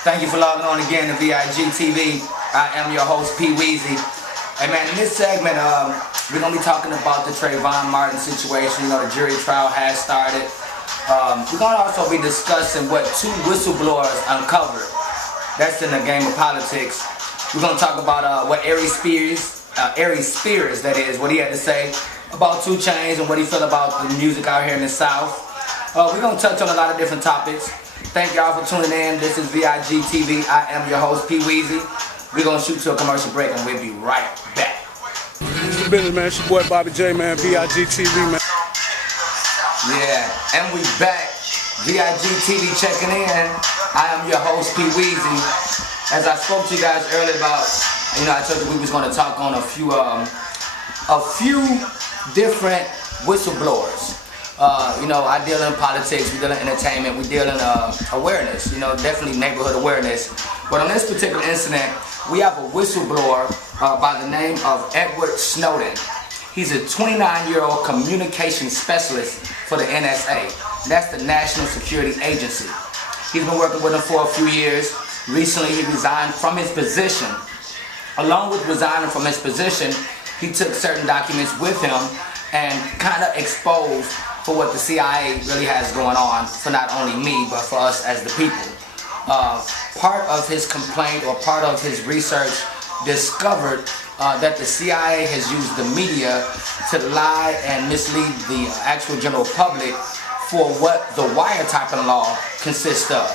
Thank you for logging on again to VIG TV. I am your host, P.WEEZY. Hey man, in this segment, we're going to be talking about the Trayvon Martin situation. You know, the jury trial has started. We're going to also be discussing what two whistleblowers uncovered. That's in the game of politics. We're going to talk about what Aries Spears, that is, what he had to say about 2CHAIN and what he felt about the music out here in the South. We're going to touch on a lot of different topics. Thank y'all for tuning in. This is VIG TV. I am your host, P.WEEZY. We're going to shoot to a commercial break and we'll be right back. Business, man. It's your boy Bobby J, man. VIG TV, man. Yeah, and we back. VIG TV checking in. I am your host, P.WEEZY. As I spoke to you guys earlier about, I told you we was going to talk on a few different whistleblowers. I deal in politics, we deal in entertainment, we deal in awareness, definitely neighborhood awareness. But on this particular incident, we have a whistleblower by the name of Edward Snowden. He's a 29-year-old communication specialist for the NSA. That's the National Security Agency. He's been working with them for a few years. Recently, he resigned from his position. Along with resigning from his position, he took certain documents with him and kind of exposed for what the CIA really has going on for not only me, but for us as the people. Part of his complaint or part of his research discovered that the CIA has used the media to lie and mislead the actual general public for what the wiretapping law consists of.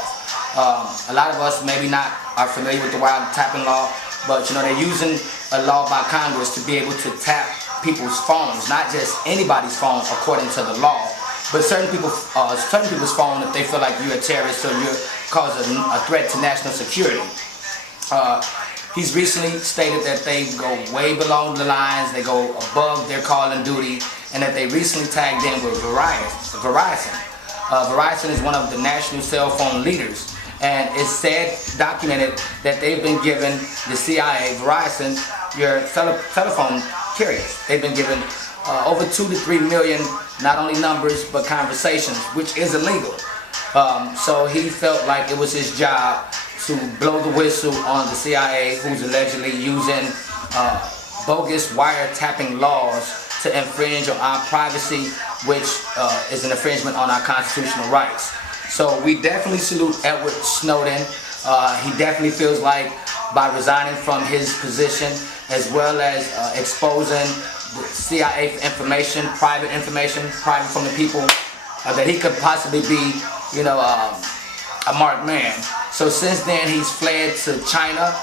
A lot of us maybe not are familiar with the wiretapping law, but they're using a law by Congress to be able to tap people's phones, not just anybody's phone according to the law, but certain people's phone if they feel like you're a terrorist or you're causing a threat to national security. He's recently stated that they go way below the lines, they go above their calling duty, and that they recently tagged in with Verizon. Verizon is one of the national cell phone leaders, and it's said, documented, that they've been given the CIA, Verizon, your telephone carriers. They've been given over 2 to 3 million, not only numbers, but conversations, which is illegal. So he felt like it was his job to blow the whistle on the CIA, who's allegedly using bogus wiretapping laws to infringe on our privacy, which is an infringement on our constitutional rights. So we definitely salute Edward Snowden. He definitely feels like by resigning from his position, as well as exposing the CIA information, private from the people, that he could possibly be, a marked man. So since then, he's fled to China,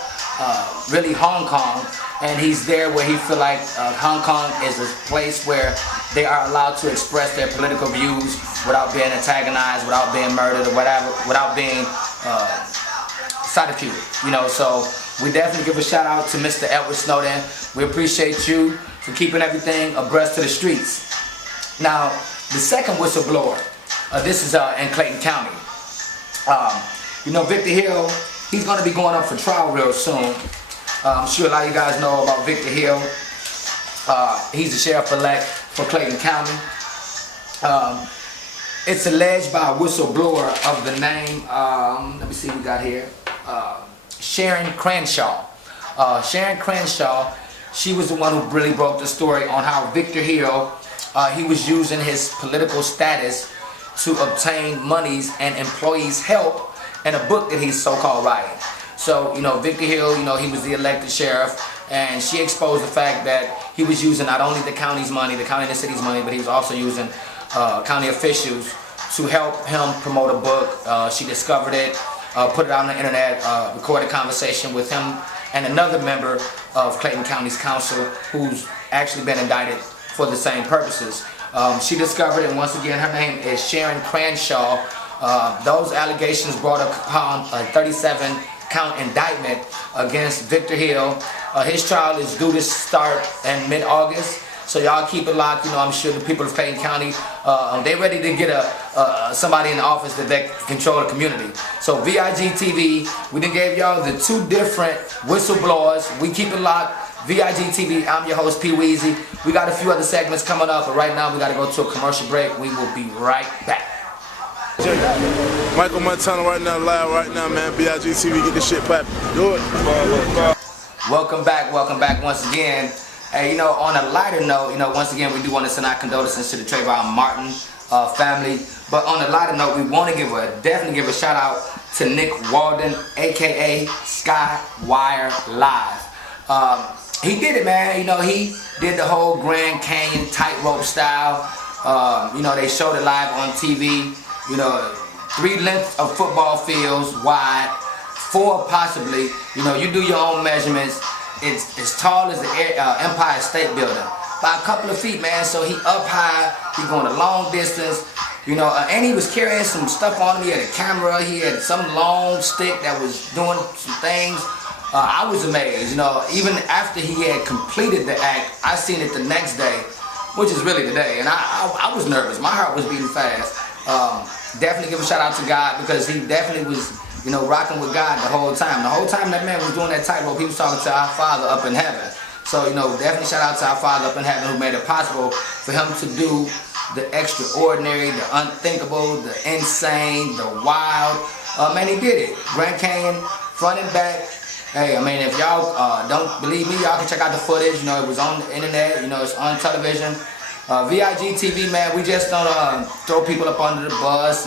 really Hong Kong, and he's there where he feel like Hong Kong is a place where they are allowed to express their political views without being antagonized, without being murdered, or whatever, without being persecuted. So we definitely give a shout out to Mr. Edward Snowden. We appreciate you for keeping everything abreast to the streets. Now, the second whistleblower, this is in Clayton County. Victor Hill, he's going to be going up for trial real soon. I'm sure a lot of you guys know about Victor Hill. He's the sheriff-elect for Clayton County. It's alleged by a whistleblower of the name, let me see what we got here, Sharon Crenshaw. Sharon Crenshaw, she was the one who really broke the story on how Victor Hill, he was using his political status to obtain monies and employees' help in a book that he's so-called writing. So, Victor Hill, he was the elected sheriff, and she exposed the fact that he was using not only the county's money, the county and the city's money, but he was also using county officials to help him promote a book. She discovered it, put it out on the internet, recorded a conversation with him and another member of Clayton County's council who's actually been indicted for the same purposes. She discovered it, and once again, her name is Sharon Crenshaw. Those allegations brought upon a 37-count indictment against Victor Hill. His trial is due to start in mid-August. So y'all keep it locked. I'm sure the people of Clayton County, they're ready to get somebody in the office that they can control the community. So VIG TV, we done gave y'all the two different whistleblowers. We keep it locked. VIG TV, I'm your host P.WEEZY. We got a few other segments coming up, but right now we got to go to a commercial break. We will be right back. Michael Montana right now, live right now, man. B.I.G. TV, get this shit poppin'. Do it. Welcome back once again. Hey, on a lighter note, once again, we do want to send our condolences to the Trayvon Martin family. But on a lighter note, we want to definitely give a shout out to Nick Walden, aka Skywire Live. He did it, man. He did the whole Grand Canyon tightrope style. They showed it live on TV. 3 lengths of football fields wide, 4 possibly. You do your own measurements. It's as tall as the Empire State Building, by a couple of feet, man. So he up high, he going a long distance, and he was carrying some stuff on him. He had a camera, he had some long stick that was doing some things. I was amazed, even after he had completed the act. I seen it the next day, which is really today, and I was nervous. My heart was beating fast. Definitely give a shout out to God, because he definitely was rocking with God the whole time. The whole time that man was doing that tightrope, he was talking to our Father up in heaven. So, definitely shout out to our Father up in heaven, who made it possible for him to do the extraordinary, the unthinkable, the insane, the wild. Man, he did it. Grand Canyon, front and back. Hey, if y'all don't believe me, y'all can check out the footage. It was on the internet. It's on television. VIG TV, man, we just don't throw people up under the bus.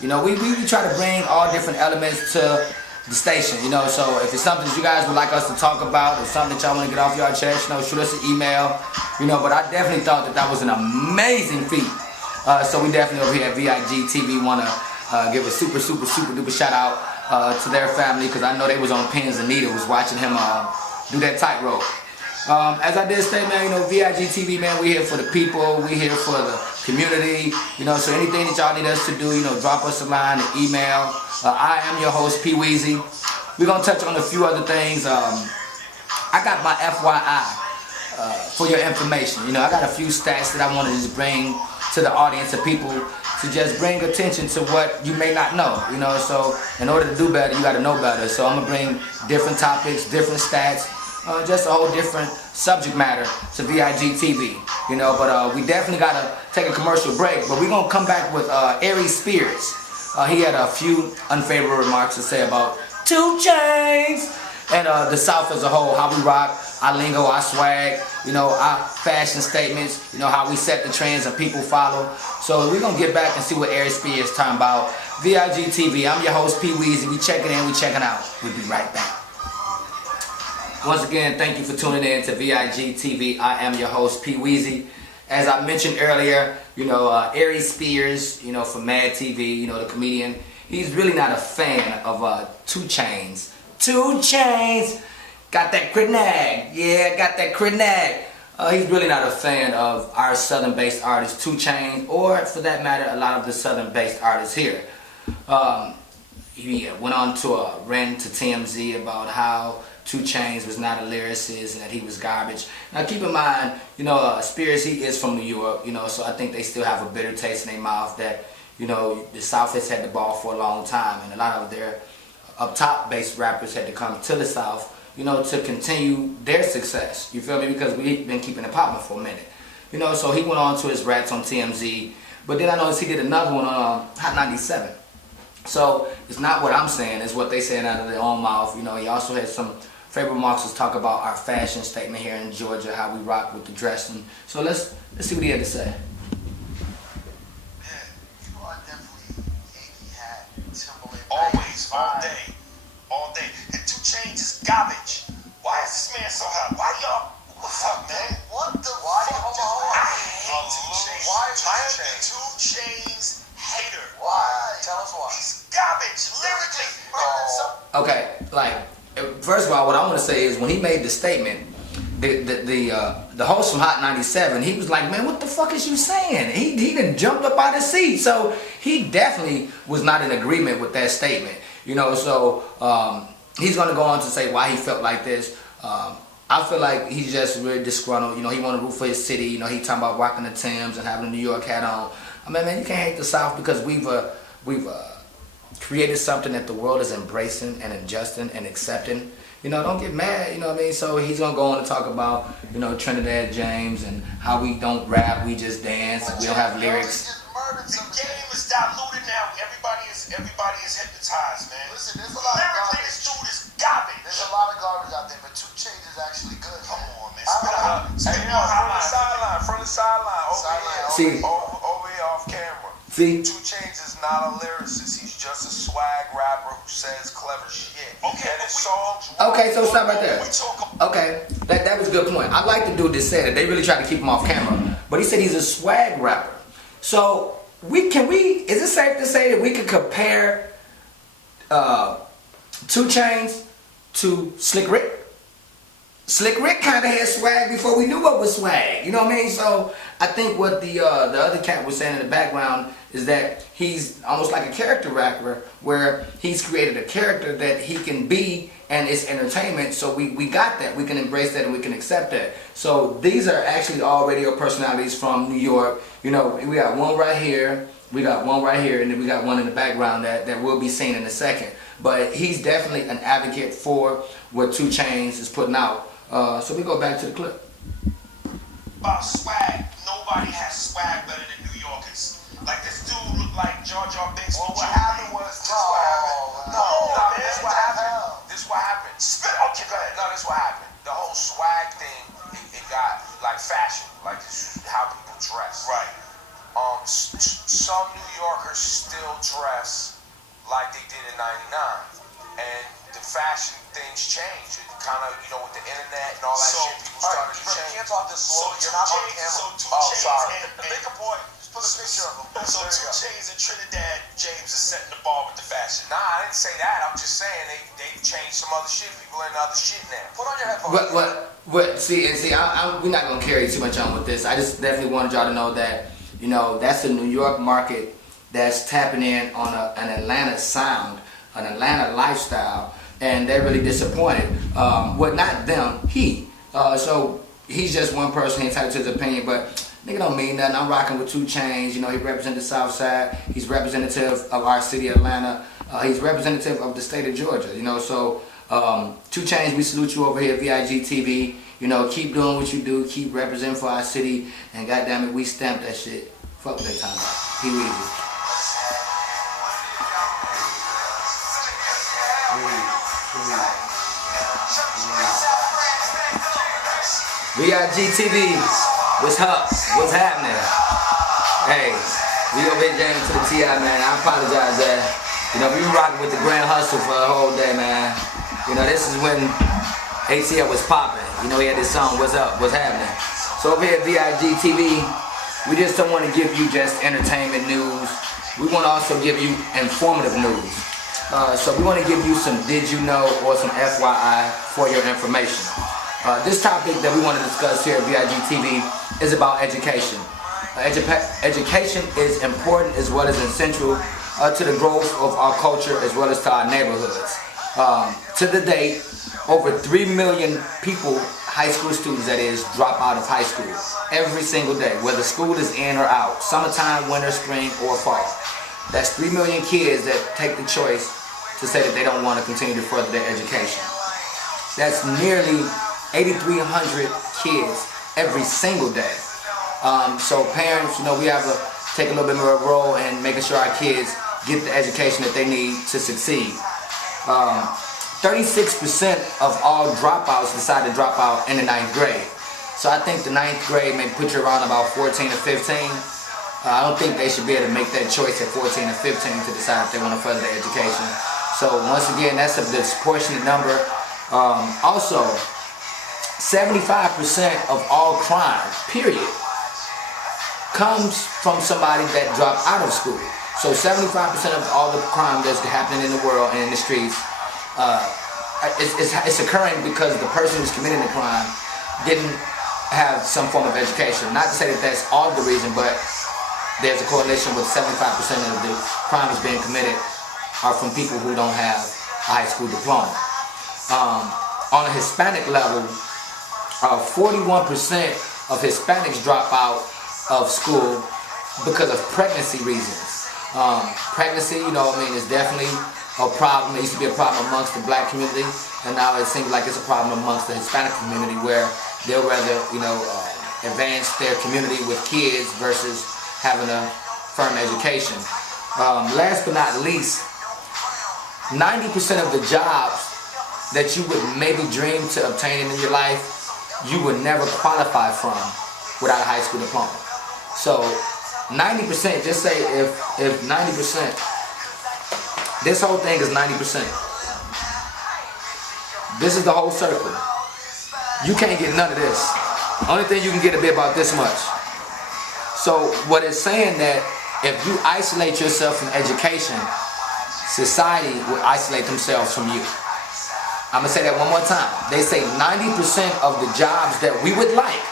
And we try to bring all different elements to the station, so if it's something that you guys would like us to talk about, or something that y'all want to get off your chest, shoot us an email, but I definitely thought that was an amazing feat. So we definitely over here at VIG TV want to give a super duper shout out to their family, because I know they was on pins and needles watching him do that tightrope. As I did say, man, VIG TV, man, we here for the people, we here for the community, so anything that y'all need us to do, drop us a line, an email. I am your host, P.WEEZY. We're going to touch on a few other things. I got my FYI for your information. I got a few stats that I want to just bring to the audience of people, to just bring attention to what you may not know, so in order to do better, you got to know better. So I'm going to bring different topics, different stats, just a whole different subject matter to VIG TV, but we definitely got to take a commercial break. But we're going to come back with Aries. He had a few unfavorable remarks to say about 2CHAIN and the South as a whole, how we rock, our lingo, our swag, our fashion statements, how we set the trends and people follow. So we're going to get back and see what Aries is talking about. VIG TV, I'm your host, P.WEEZY. We checking in, we checking out. We'll be right back. Once again, thank you for tuning in to VIG TV. I am your host, P.WEEZY. As I mentioned earlier, Aries, from Mad TV, the comedian, he's really not a fan of 2CHAIN. 2CHAIN, got that crit-nag. Yeah, got that crit-nag. He's really not a fan of our southern-based artist 2CHAIN, or for that matter, a lot of the southern-based artists here. He went on to a rant to TMZ about how 2CHAIN was not a lyricist and that he was garbage. Now keep in mind, Spears, he is from New York, so I think they still have a bitter taste in their mouth that, the South has had the ball for a long time, and a lot of their up-top based rappers had to come to the South, to continue their success. You feel me? Because we've been keeping it popping for a minute. So he went on to his rats on TMZ, but then I noticed he did another one on Hot 97. So it's not what I'm saying, it's what they saying out of their own mouth. He also had some favorite remarks to talk about our fashion statement here in Georgia, how we rock with the dressing. So let's see what he had to say. Man, you are definitely Yankee hat, Timberland. Always, all day. And 2CHAIN is garbage. Why is this man so hot? Why y'all? What the fuck, man? What the fuck? I hate 2CHAIN. Why I am the 2CHAIN's hater. Why? Tell us why. He's garbage, lyrically. Okay, first of all, what I want to say is when he made the statement, the host from Hot 97, he was like, man, what the fuck is you saying? He done jumped up out of his seat. So he definitely was not in agreement with that statement. So he's going to go on to say why he felt like this. I feel like he's just really disgruntled. He want to root for his city. He talking about rocking the Timbs and having a New York hat on. Man, you can't hate the South because we've created something that the world is embracing and adjusting and accepting. Don't get mad, So he's going to go on to talk about, Trinidad James and how we don't rap, we just dance, we don't have lyrics. The game is diluted now. Everybody is everybody is hypnotized, man. Listen, there's a lot of Lyrically, garbage. this dude is garbage. There's a lot of garbage out there, but 2CHAIN is actually good. Come on, man. I- Spit out. Hey, Spit you more know, from the highlights. sideline, over See. here, over here off camera. See? 2CHAIN is not a lyricist. He's just a swag rapper who says clever shit. Okay, and but his we- songs. Okay, so stop right there. We talk Okay, that was a good point. I like the dude that said it. They really tried to keep him off camera, but he said he's a swag rapper. So is it safe to say that we could compare 2CHAINs to Slick Rick? Slick Rick kind of had swag before we knew what was swag. You know what I mean? So I think what the other cat was saying in the background is that he's almost like a character rapper, where he's created a character that he can be, and it's entertainment. So we got that. We can embrace that and we can accept that. So these are actually all radio personalities from New York. You know, we got one right here. We got one right here, and then we got one in the background that will be seen in a second. But he's definitely an advocate for what 2CHAIN is putting out. So we go back to the clip. about swag. Nobody has swag better than New Yorkers. Like this dude looked like Jar Jar Binks. Well, what happened was, This what happened. no, This what happened. This what happened. Spit. Okay, go ahead. No, this what happened. The whole swag thing, it got like fashion. Like this is how people dress. Right. Some New Yorkers still dress like they did in '99, and the fashion things change. It kind of, you know, with the internet and all that So, shit, people started to You change. can't talk this slow. You're not on camera. Oh, sorry. Make a point. Just put a picture of him. So There you go. 2CHAIN and Trinidad James is setting the bar with the fashion. Nah, I didn't say that. I'm just saying they changed some other shit. People are into other shit now. Put on your headphones. See, we're not gonna carry too much on with this. I just definitely wanted y'all to know that, you know, that's a New York market that's tapping in on an Atlanta sound, an Atlanta lifestyle, and they're really disappointed. Well, not them, he. So he's just one person. He entitled to his opinion, but nigga don't mean nothing. I'm rocking with 2CHAIN. You know, he represents the South Side. He's representative of our city, Atlanta. He's representative of the state of Georgia. You know, so 2CHAIN, we salute you over here at VIG TV. You know, keep doing what you do. Keep representing for our city. And goddamn it, we stamp that shit. Fuck what they talking about. P.WEEZY. VIG TV, what's up? What's happening? Hey, we over here jamming to the T.I., man. I apologize, you know, we been rocking with the Grand Hustle for the whole day, man. You know, this is when ATL was popping. You know, he had this song, What's Up? What's Happening? So over here at VIG TV, we just don't want to give you just entertainment news. We want to also give you informative news. So we want to give you some Did You Know or some FYI for your information. This topic that we want to discuss here at VIG TV is about education. Education is important as well as essential to the growth of our culture as well as to our neighborhoods. To the date, over 3 million people, high school students that is, drop out of high school every single day, whether school is in or out, summertime, winter, spring, or fall. That's 3 million kids that take the choice to say that they don't want to continue to further their education. That's nearly 8,300 kids every single day. So parents, you know, we have to take a little bit more of a role in making sure our kids get the education that they need to succeed. 36% of all dropouts decide to drop out in the 9th grade. So I think the 9th grade may put you around about 14 or 15. I don't think they should be able to make that choice at 14 or 15 to decide if they want to further their education. So once again, that's a disproportionate number. Also, 75% of all crime, period, comes from somebody that dropped out of school. So 75% of all the crime that's happening in the world and in the streets, it's occurring because the person who's committing the crime didn't have some form of education. Not to say that that's all the reason, but there's a correlation with 75% of the crimes being committed are from people who don't have a high school diploma. On a Hispanic level, 41% of Hispanics drop out of school because of pregnancy reasons. Pregnancy, you know, I mean, is definitely a problem. It used to be a problem amongst the black community, and now it seems like it's a problem amongst the Hispanic community, where they'll rather, you know, advance their community with kids versus having a firm education. Last but not least, 90% of the jobs that you would maybe dream to obtain in your life, you would never qualify from without a high school diploma. So 90%, just say if 90%, this whole thing is 90%. This is the whole circle. You can't get none of this. Only thing you can get will be about this much. So what it's saying that if you isolate yourself from education, society will isolate themselves from you. I'm gonna say that one more time. They say 90% of the jobs that we would like,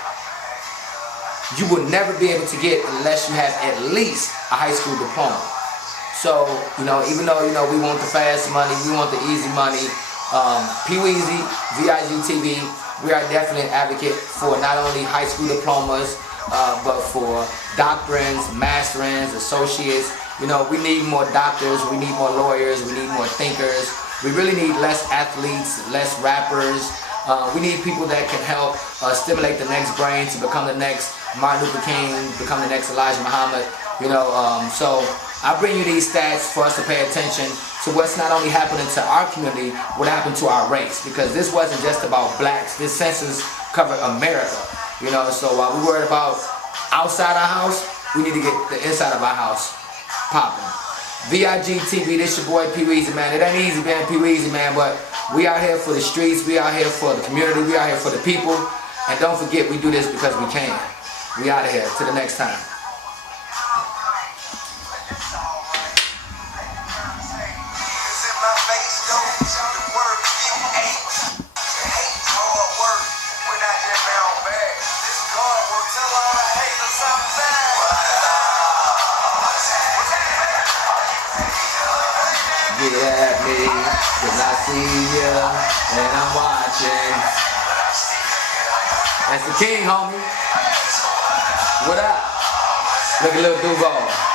you will never be able to get unless you have at least a high school diploma. So, even though, we want the fast money, we want the easy money, P.WEEZY, VIG-TV, we are definitely an advocate for not only high school diplomas, but for doctorings, masterings, associates. We need more doctors, we need more lawyers, we need more thinkers. We really need less athletes, less rappers. We need people that can help stimulate the next brain to become the next Martin Luther King, become the next Elijah Muhammad. So I bring you these stats for us to pay attention to what's not only happening to our community, what happened to our race. Because this wasn't just about blacks. This census covered America. So while we worried about outside our house, we need to get the inside of our house popping. VIG-TV, this your boy P.WEEZY, man. It ain't easy being P.WEEZY, man, but we out here for the streets, we out here for the community, we out here for the people. And don't forget, we do this because we can. We out of here. Till the next time. Get at me, cause I see ya, and I'm watching. That's the king, homie. What up? Look at Lil Duval.